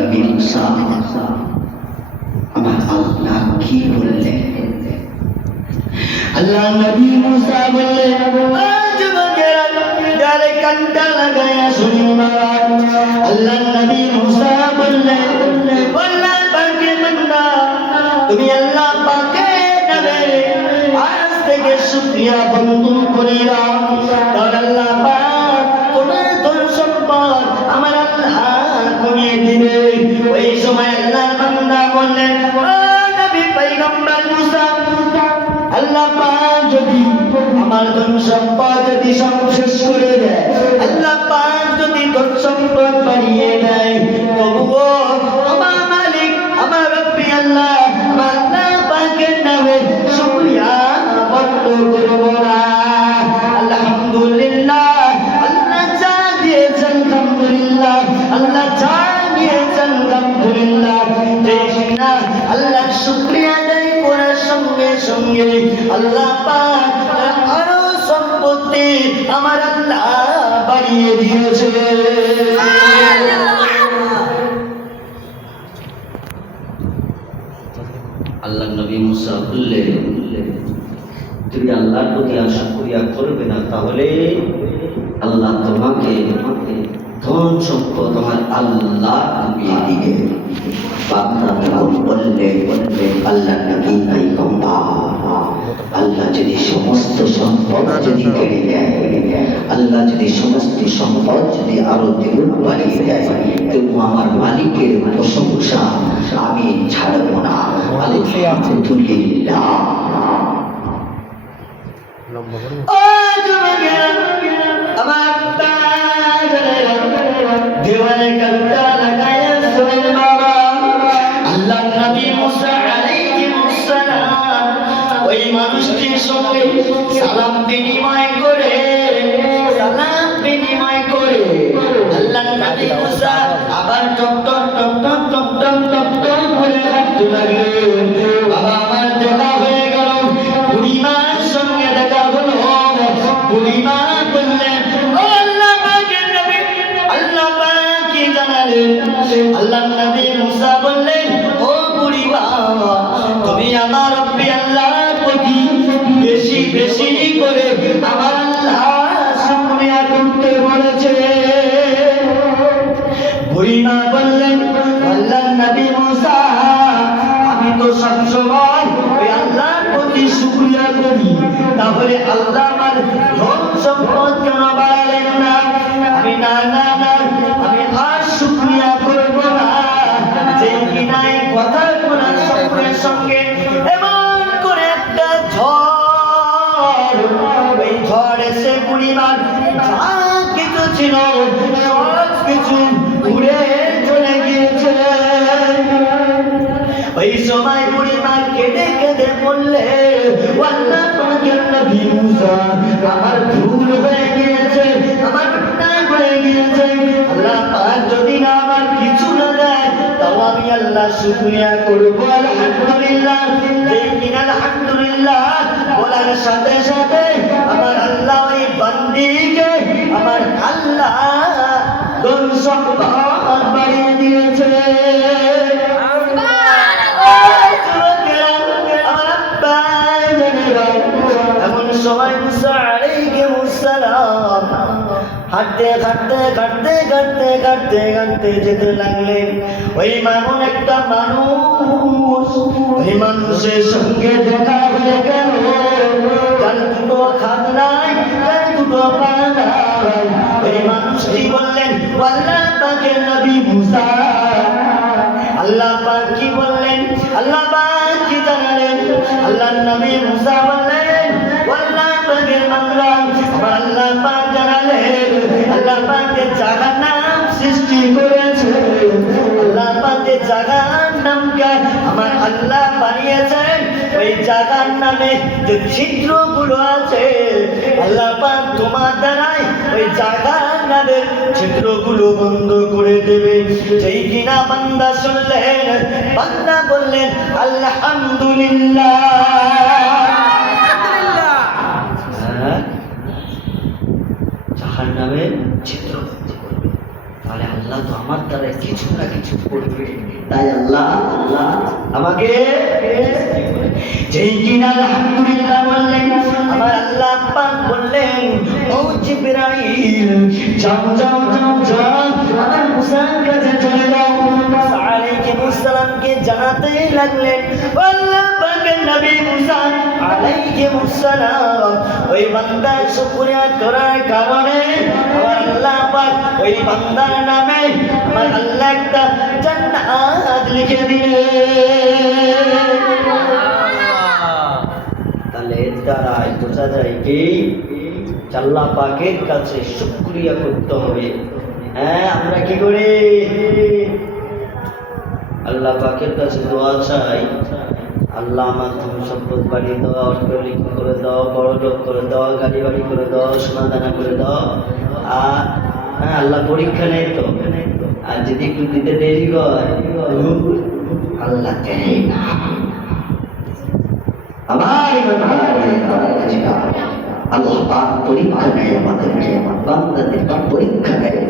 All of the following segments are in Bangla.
নবী মুসা আমার আল্লাহ কি বললেন? আল্লাহ নবী মুসা বললেন, যারে কানটা লাগায়া শুনবা। আল্লাহ নবী মুসা বললেন, আল্লাহ পাকের বান্দা, তুমি আল্লাহ পাকের নামে আজ থেকে শুকরিয়া বন্ধ করিলা। কারণ আল্লাহ পাক তোমার ধন সম্পদ আমার আল্লাহ কমিয়ে দিবে। ওই সময় আল্লাহ বান্দা বললেন, ও নবী পয়গম্বর মুসা, আল্লাহ পাক যদি আমার ধন সম্পদ যদি সব শেষ করে দেয়, আল্লাহ পাক যদি ধন সম্পদ বাড়িয়ে দেয়, তবুও আমার মালিক আমার রব্বি আল্লাহ আমার আল্লাহ পাকের নামে শুকরিয়া বন্ধ করব না। আলহামদুলিল্লাহ, আল্লাহ যা দিয়েছেন আলহামদুলিল্লাহ, আল্লাহ যা দিয়েছেন আলহামদুলিল্লাহ। দেখনা আল্লাহ শুকরিয়া আদায় করার সঙ্গে সঙ্গে আল্লাহ পাক আরো সম্পত্তি আমার আল্লাহ বাড়িয়ে দিয়েছে। আল্লাহ নবী মুসা বললেন, তুমি আল্লাহর প্রতি শুকরিয়া করবে না, তাহলে আল্লাহ তোমাকে ধন সম্পদ আমার আল্লাহ কমিয়ে দিবে। আল্লাহ নবী আল্লাহ যদি সমস্ত সম্পদ যদি কেড়ে দেয়, আল্লাহ যদি সমস্ত সম্পদ যদি আরো দ্বিগুণ বাড়িয়ে দেয়, তবু আমার মালিকের প্রশংসা আমি ছাড়ব না। আলহামদুলিল্লাহ। দেওয়ালে কান্না লাগায়া শোনেন বাবা, আল্লাহ নবী মুসা আলাইহিস সালাম ওই মানুষটির সঙ্গে সালাম বিনিময় করে আল্লাহ নবী মুসা আবার টক টক টক টক টক টক টক টক করে হাঁটতে লাগলেন। বাবা আমার দেখা হয়ে গেল, বুড়িমার সঙ্গে দেখা হলো। বুড়িমা বললেন, ও আল্লাহ পাকের নবী, আল্লাহ পাক কি জানালেন? আল্লাহ নবী মুসা বললেন, ও বুড়িমা, তুমি আমার রব্বি আল্লাহ প্রতি বেশি বেশি করে আমার আল্লাহ শুকরিয়া করতে বলেছে। বুড়িমা বললেন, আল্লাহ নবী মুসা, আমি তো সবসময় ওই আল্লাহর প্রতি শুকরিয়া করি, তাহলে আল্লাহ আমার ধন সম্পদ কেন বাড়ালেন না? আমি না না না, আমি আর শুকরিয়া করব না। যে কিনা এই কথা বলার সঙ্গে সঙ্গে এমন করে একটা ঝড়, ওই ঝড় এসে বুড়িমার যা কিছু ছিল সব কিছু উড়ে চলে গিয়েছে। ওই সময় বুড়িমা কেঁদে কেঁদে বললে, আল্লাহ পাকের নবী মুসা, আমার ভুল হয়ে গিয়েছে, আমার অন্যায় হয়ে গিয়েছে। আল্লাহ পাক যদি না আমার কিছু না দেয়, তাও আমি আল্লাহ শুকরিয়া করব আলহামদুলিল্লাহ। যেদিন আলহামদুলিল্লাহ বলার সাথে সাথে আমার আল্লাহ ওই বান্দিকে আমার আল্লাহ ধন সম্পদ বাড়িয়ে দিয়েছে। এমন সময় মুসা আলাইহিস সালাম হাঁটতে হাঁটতে হাঁটতে হাঁটতে হাঁটতে হাঁটতে যেতে লাগলেন। ওই এমন একটা মানুষ, ওই মানুষের সঙ্গে দেখা হয়ে গেল, তার দুটো হাত নাই, তার দুটো পা নাই। ওই মানুষটি বললেন, আল্লাহ পাকের নবী মুসা। আল্লাহ পাক কি বললেন? আল্লাহ পাক কি জানালেন? আল্লাহ নবী মুসা বললেন, আল্লাহ পাকের বান্দা, আল্লাহ পাক জানালেন, আল্লাহ পাকের জাহান্নাম সৃষ্টি করেছে। আল্লাহ পাকের জাহান্নামকে আমার আল্লাহ বানিয়েছেন। ওই জাহান্নামে যে ছিদ্রগুলো আছে, আল্লাহ পাক তোমার দ্বারাই ওই জাহান্নামের ছিদ্রগুলো বন্ধ করে দেবে। যেই কিনা বান্দা শুনলেন, বান্দা বললেন আলহামদুলিল্লাহ। জাহান্নামের ছিদ্র বন্ধ করবে, তাহলে আল্লাহ আল্লাহ তো আমার দ্বারা কিছু না কিছু করবে, তাই আল্লাহ আমাকে যেই কিনা আলহামদুলিল্লাহ বললেন, আমার আল্লাহ পাক বললেন, ও জিবরাইল যাও যাও যাও যাও আমার মুসার কাছে চলে যাও। মুসা আলাইহিস সালামকে জানাতে লাগলেন, আল্লাহ পাকের নবী মুসা আলাইহিস সালাম ওই বান্দার শুকরিয়া করার কারণে আমার আল্লাহ পাক ওই বান্দার নামে আমার আল্লাহ একটা জান্নাত লিখে দিলেন। তাহলে এর দ্বারা বোঝা যায় কি আল্লাহ পাকের কাছে শুকরিয়া করতে হবে। হ্যাঁ, আমরা কি করি? আল্লাহ পাকের কাছে দোয়া চাই, আল্লাহ আমার ধন সম্পদ বাড়িয়ে দাও, অর্থ করে দাও, বড় লোক করে দাও, গাড়ি বাড়ি করে দাও, সোনা দানা করে দাও। আর হ্যাঁ, আল্লাহ পরীক্ষা নেই তো, আর যদি একটু দিতে দেরি হয় আল্লাহ দেয় না। আল্লাহ পাক পরীক্ষা নেয় আমাদেরকে, বান্দাদেরকে পরীক্ষা নেয়।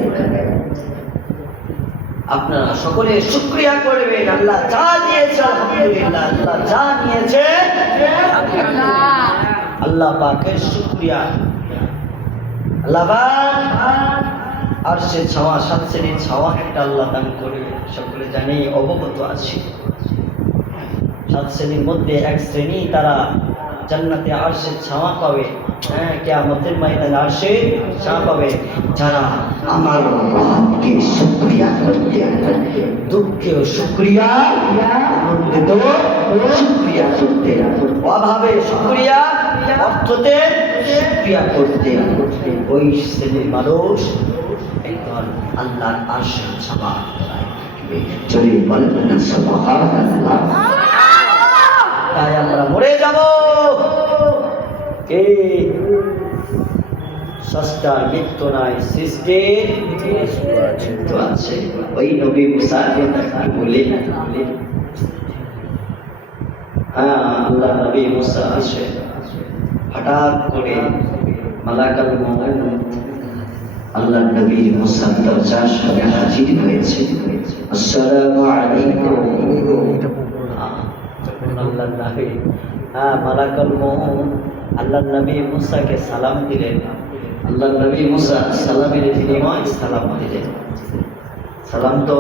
আপনারা সকলে শুকরিয়া করবেন, আল্লাহ যা দিয়েছে আলহামদুলিল্লাহ, আল্লাহ যা নিয়েছে আল্লাহ পাকের শুকরিয়া। আল্লাহ পাক আরশের ছাওয়া, 7 শ্রেণীর ছাওয়া একটা আল্লাহ দান করবে, সকলে জানি, অবগত আছি। 7 শ্রেণীর মধ্যে এক শ্রেণী তারা জান্নাতে আরশের ছাওয়া পাবে। হ্যাঁ, কিয়ামতের ময়দানে আরশের ছাওয়া পাবে যারা আমার রবকে শুকরিয়া করতে, দুঃখেও শুকরিয়া, আনন্দিত শুকরিয়া করতে, অভাবে শুকরিয়া, অর্থতে শুকরিয়া করতে, ওই শ্রেণীর মানুষ একদম আল্লাহর আরশের ছাওয়া চলে বলেন না সুবহানাল্লাহ। তাই আমরা মরে যাব, এই সস্তার মৃত্যু নাই, সৃষ্টির মৃত্যু আছে। ওই নবী মুসাকে বলে, হ্যাঁ, আল্লাহ নবী মুসা আসে, হঠাৎ করে মালাকুল মউত আল্লাহ নবী মুসার দরজার সামনে হাজির হয়েছে। আসসালামু আলাইকুম। আল্লাহ নবী মালাকুল মউত আল্লাহ নবী মুসাকে সালাম দিলেন। আল্লাহ নবী মুসা সালামের বিনিময়ে সালাম দিলেন। সালাম তো